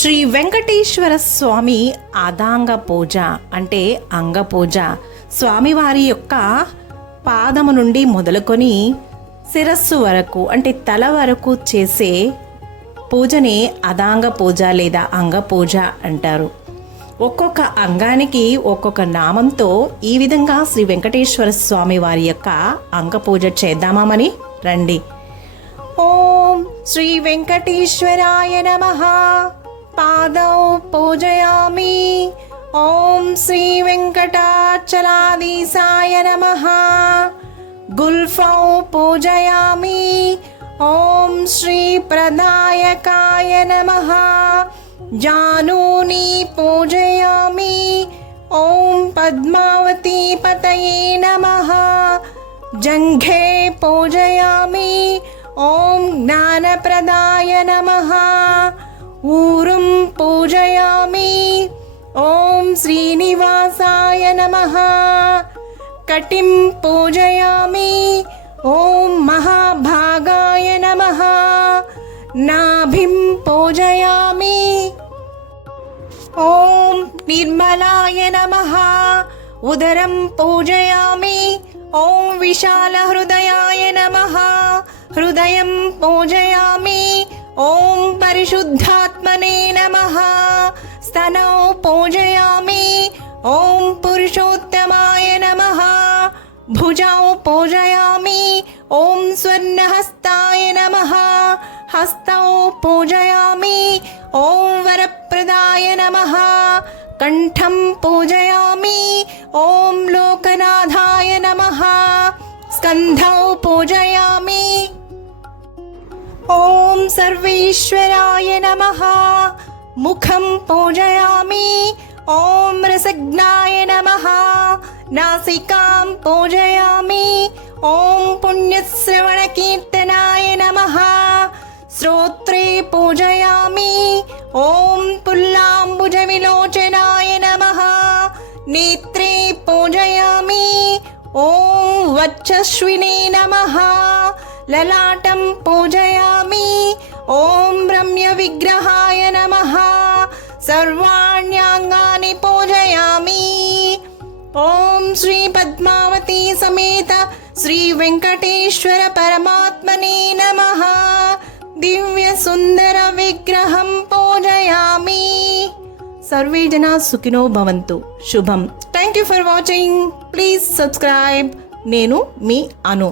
శ్రీ వెంకటేశ్వర స్వామి అదాంగ పూజ అంటే అంగ పూజ. స్వామివారి యొక్క పాదము నుండి మొదలుకొని శిరస్సు వరకు అంటే తల వరకు చేసే పూజనే అదాంగ పూజ లేదా అంగ పూజ అంటారు. ఒక్కొక్క అంగానికి ఒక్కొక్క నామంతో ఈ విధంగా శ్రీ వెంకటేశ్వర స్వామి వారి యొక్క అంగ పూజ చేద్దామని రండి. ఓం శ్రీ వెంకటేశ్వరాయ నమ. पादौ पूजयामि। ॐ श्रीवेङ्कटाचलादीसाय नमः। गुल्फौ पूजयामि। ॐ श्रीप्रदायकाय नमः। जानूनी पूजयामि। ॐ पद्मावतीपतये नमः। जङ्घे पूजयामि। ॐ ज्ञानप्रदाय नमः। ऊरुं श्रीनिवासाय नमः। कटिं पूजयामि। ॐ महाभागाय नमः। नाभिं पूजयामि। ॐ निर्मलाय नमः। उदरं पूजयामि। ॐ विशालहृदयाय नमः। हृदयं पूजयामि। ॐ परिशुद्धा स्तनौ पूजयामि। ॐ पुरुषोत्तमाय नमः। भुजौ पूजयामि। ॐ स्वर्णहस्ताय नमः। हस्तौ पूजयामि। ॐ वरप्रदाय नमः। कण्ठं पूजयामि। ॐ लोकनाथाय नमः। स्कन्धौ पूजयामि। ॐ सर्वेश्वराय नमः। मुखं पूजयामि। ॐ रसज्ञाय नमः। नासिकां पूजयामि। ॐ पुण्यश्रवणकीर्तनाय नमः। श्रोत्रे पूजयामि। ॐ पुल्लाम्बुजविलोचनाय नमः। नेत्रे पूजयामि। ॐ वचस्विने नमः। ललाटं पूजयामि। ॐ रम्यविग्रहा सर्वाण्याङ्गानि पूजयामि ॐ श्रीपद्मावती समेत श्रीवेङ्कटेश्वरपरमात्मने नमः दिव्यसुन्दरविग्रहं पूजयामि सर्वे जना सुखिनो भवन्तु శుభం thank you for watching please subscribe నేను మీ అను